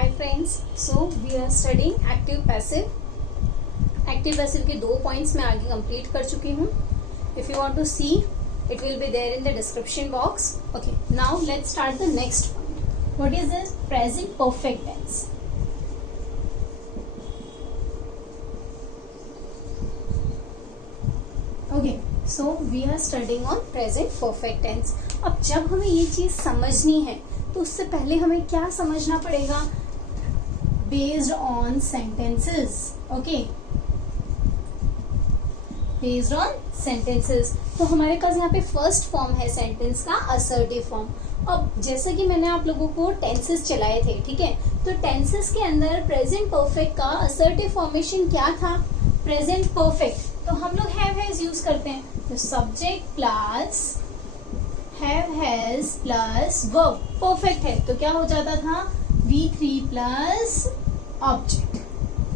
Hi friends, so we are studying active passive. Active passive के 2 points मैं आगे complete कर चुकी हूँ. If you want to see, it will be there in the description box. Okay, now let's start the next point. What is this? Present perfect tense. Okay, so we are studying on present perfect tense. अब जब हमें ये चीज समझनी है तो उससे पहले हमें क्या समझना पड़ेगा? Based on sentences. Okay, based on sentences. तो हमारे पास यहाँ पे फर्स्ट फॉर्म है सेंटेंस का, असर्टिव फॉर्म. अब जैसे कि मैंने आप लोगों को टेंसेस चलाए थे, ठीक है, तो टेंसेस के अंदर प्रेजेंट परफेक्ट का असर्टिव फॉर्मेशन क्या था? Present perfect. तो हम लोग हैव यूज करते हैं. तो subject plus has plus verb. Perfect है तो क्या हो जाता था? V3 plus object.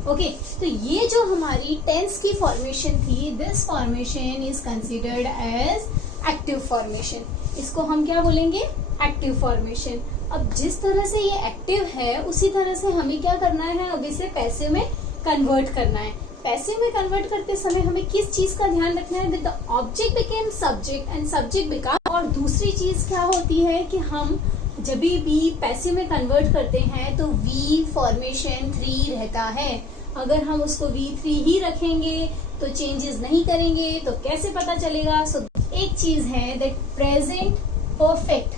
ओके, तो ये जो हमारी टेंस की फॉर्मेशन थी, this formation is considered as active formation. इसको हम क्या बोलेंगे? Active formation. अब जिस तरह से ये एक्टिव है उसी तरह से हमें क्या करना है? अब इसे पैसिव में कन्वर्ट करना है. पैसिव में कन्वर्ट करते समय हमें किस चीज का ध्यान रखना है? The object became subject and subject become. और दूसरी चीज क्या होती है कि हम जब भी पैसिव में कन्वर्ट करते हैं तो V फॉर्मेशन 3 रहता है. अगर हम उसको V3 ही रखेंगे तो चेंजेस नहीं करेंगे तो कैसे पता चलेगा? सो एक चीज है that present perfect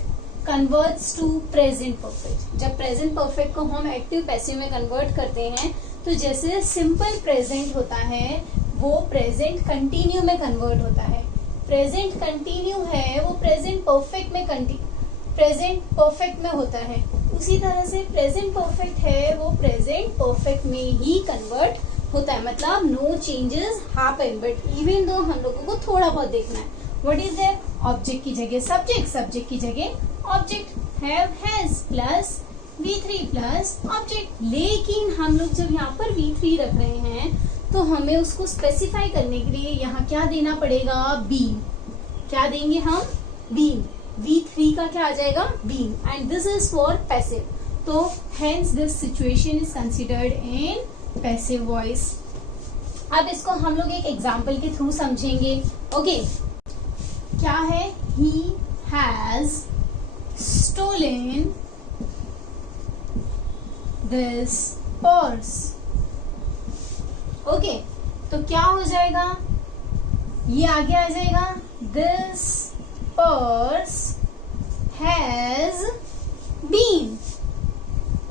converts to present perfect. जब प्रेजेंट परफेक्ट को हम एक्टिव पैसिव में कन्वर्ट करते हैं तो जैसे सिंपल प्रेजेंट होता है वो प्रेजेंट कंटिन्यू में कन्वर्ट होता है. प्रेजेंट कंटिन्यू है वो प्रेजेंट परफेक्ट में होता है. उसी तरह से प्रेजेंट परफेक्ट है वो प्रेजेंट परफेक्ट में ही कन्वर्ट होता है. मतलब no changes happen, but even though हम लोगों को थोड़ा बहुत देखना है. What is that? ऑब्जेक्ट की जगह सब्जेक्ट, सब्जेक्ट की जगह object. Has plus V3 plus object. लेकिन हम लोग जब यहाँ पर V3 रख रहे हैं तो हमें उसको स्पेसिफाई करने के लिए यहाँ क्या देना पड़ेगा? बीम. क्या देंगे हम? बीम. V3 का क्या आ जाएगा? Beam. And this is for passive. तो hence this situation is considered in passive voice. अब इसको हम लोग एक एग्जाम्पल के थ्रू समझेंगे. ओके, क्या है? He has stolen this purse. Okay, तो क्या हो जाएगा? ये आगे आ जाएगा. This purse has been.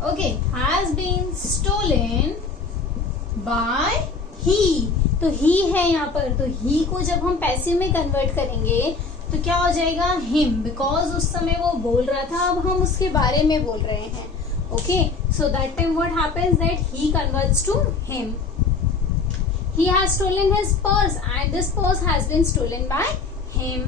Okay, has been stolen by he. तो ही है यहाँ पर. तो ही को जब हम पैसिव में कन्वर्ट करेंगे तो क्या हो जाएगा? हिम. बिकॉज उस समय वो बोल रहा था, अब हम उसके बारे में बोल रहे हैं. Okay, so that time what happens that he converts to him. He has stolen his purse and this purse has been stolen by him.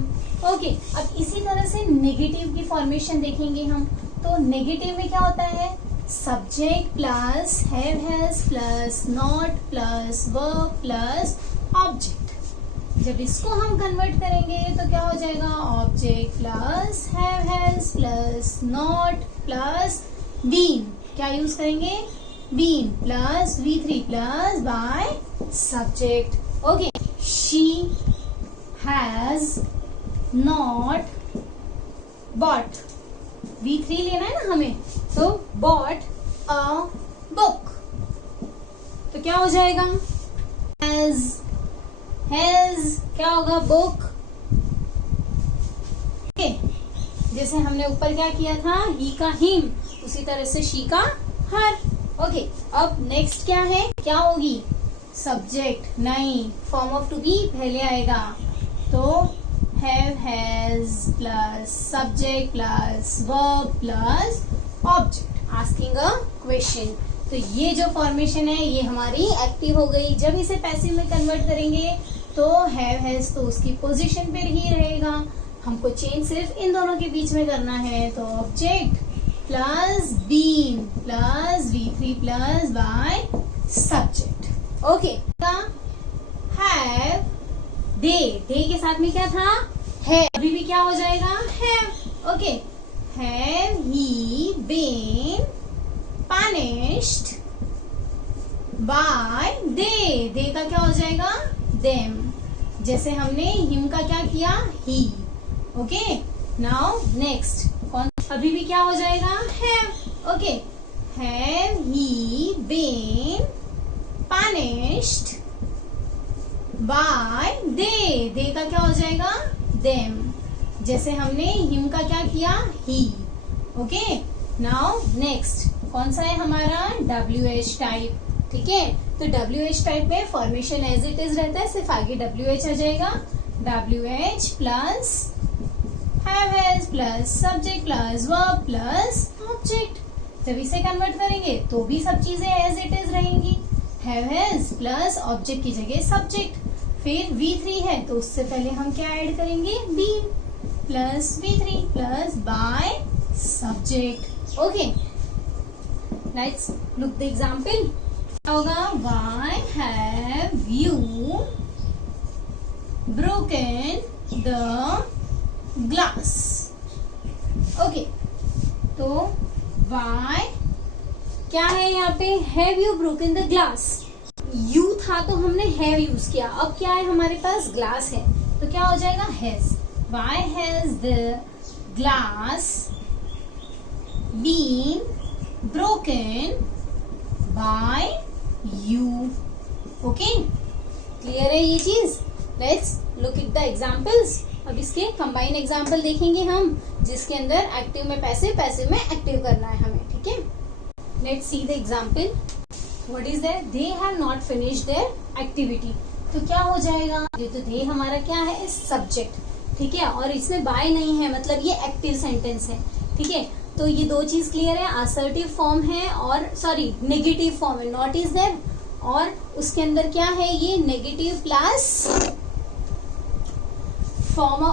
Okay, अब इसी तरह से नेगेटिव की फॉर्मेशन देखेंगे हम. तो नेगेटिव में क्या होता है? Subject plus has plus not plus verb plus object. जब इसको हम कन्वर्ट करेंगे तो क्या हो जाएगा? Object plus has plus not plus been. क्या यूज करेंगे? Been plus V3 plus by subject. Okay, she has not bought. V3 लेना है ना हमें, तो बॉट अ बुक. तो क्या हो जाएगा? हैज क्या होगा? बुक. जैसे हमने ऊपर क्या किया था? ही का हिम, उसी तरह से शी का हर. ओके, अब नेक्स्ट क्या है? क्या होगी? सब्जेक्ट नहीं, फॉर्म ऑफ टू बी पहले आएगा. तो has plus subject plus verb plus object asking a question. तो ये जो फॉर्मेशन है ये हमारी एक्टिव हो गई. जब इसे पैसिव में कन्वर्ट करेंगे तो हैज तो उसकी पोजीशन पे ही रहेगा. हमको चेंज सिर्फ इन दोनों के बीच में करना है. तो object plus been plus V3 plus by subject. Okay, have they. They के साथ में क्या था? है. अभी भी क्या हो जाएगा? Have. Okay, have he been punished punished by they, they का क्या हो जाएगा them, जैसे हमने him का क्या किया he. ओके, नाउ नेक्स्ट कौन, अभी भी क्या हो जाएगा have. Okay, have he been punished by they, they का क्या हो जाएगा them, जैसे हमने him का क्या किया he. ओके, नाउ नेक्स्ट कौन सा है हमारा WH टाइप. ठीक है, तो WH टाइप में फॉर्मेशन एज इट इज रहता है, सिर्फ आगे WH आ जाएगा. WH plus have has plus subject plus verb plus object. जब इसे कन्वर्ट करेंगे तो भी सब चीजें एज इट इज रहेंगी. have has प्लस ऑब्जेक्ट की जगह सब्जेक्ट. फिर V3 है तो उससे पहले हम क्या ऐड करेंगे been plus V3 plus by subject. Okay, let's look the example. होगा why have you broken the glass. Okay, तो why क्या है यहाँ पे have you broken the glass. you था तो हमने have यूज किया, अब क्या है हमारे पास glass है तो क्या हो जाएगा has. why has the glass been broken by you. Okay, clear है ये चीज. Let's look at the examples. अब इसके कंबाइन एग्जाम्पल देखेंगे हम, जिसके अंदर एक्टिव में पैसिव, पैसिव में एक्टिव करना है हमें. ठीक है, let's see the example. What is that, they have not finished there activity. तो क्या हो जाएगा, ये तो दे हमारा क्या है सब्जेक्ट. ठीक है, और इसमें बाय नहीं है, मतलब ये एक्टिव सेंटेंस है. ठीक है, तो ये दो चीज क्लियर है. असर्टिव फॉर्म है और सॉरी नेगेटिव फॉर्म है, नॉट इज देयर, और उसके अंदर क्या है ये नेगेटिव प्लस फॉर्म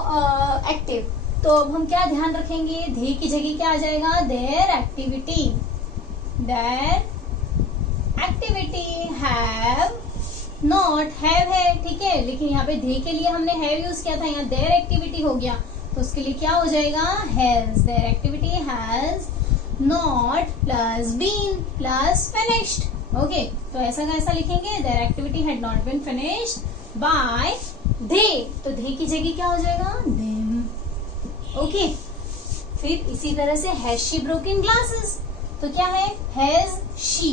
एक्टिव. तो अब हम क्या ध्यान रखेंगे, दे की जगह क्या आ जाएगा there activity. There activity have not have है. ठीक है, लेकिन यहाँ पे दे के लिए हमने हैव यूज किया था, यहाँ देयर एक्टिविटी हो गया तो उसके लिए क्या हो जाएगा has. There activity has not plus been plus finished. Okay, तो ऐसा कैसा लिखेंगे, there activity had not been finished by they, तो दे की जगह क्या हो जाएगा देम. ओके, फिर इसी तरह से हैज शी ब्रोकन ग्लासेस. तो क्या है हैज शी,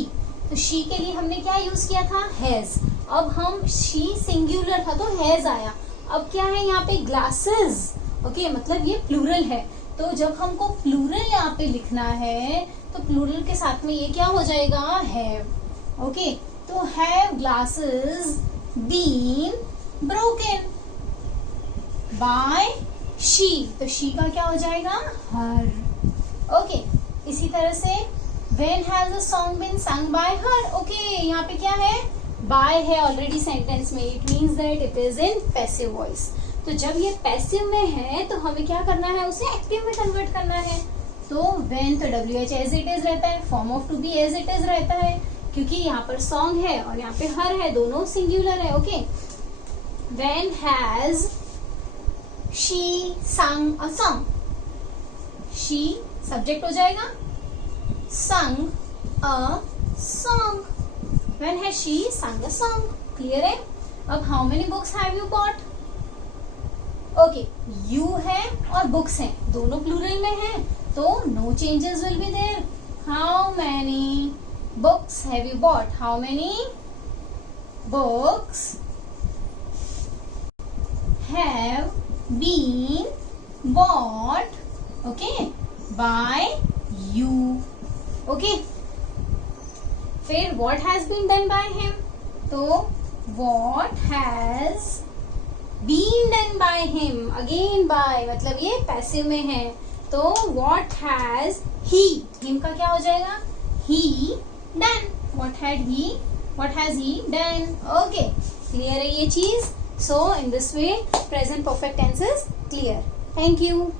तो शी के लिए हमने क्या यूज किया था हैज. अब हम शी सिंगुलर था तो हैज आया. अब क्या है यहाँ पे ग्लासेस. ओके, मतलब ये प्लूरल है, तो जब हमको प्लूरल यहाँ पे लिखना है तो प्लूरल के साथ में ये क्या हो जाएगा हैव. ओके, तो have glasses been broken by she, तो शी का क्या हो जाएगा हर. ओके, इसी तरह से when has a song been sung by her. Okay, यहाँ पे क्या है बाय है ऑलरेडी सेंटेंस में, it means that it is in passive voice. तो जब ये पैसिव में है तो हमें क्या करना है, उसे एक्टिव में कन्वर्ट करना है. तो व्हेन तो WH एज इट इज रहता है, form of to be as it is रहता है, क्योंकि यहाँ पर सॉन्ग है और यहाँ पे हर है, दोनों सिंगुलर है. Okay, when has she sung a song, she subject हो जाएगा, sung a song. When has she sung a song. Clear है. अब how many books have you bought. Okay, you है और बुक्स हैं, दोनों प्लूरल में हैं, तो no changes will be there. How many books have you bought. How many books have been bought. Okay, by you. Okay, फिर what has been done by him. तो what has been done by him, again by, मतलब ये passive में है, तो what has he, him का क्या हो जाएगा he done. What has he done. Okay, clear है ये चीज. So in this way present perfect tense is clear. Thank you.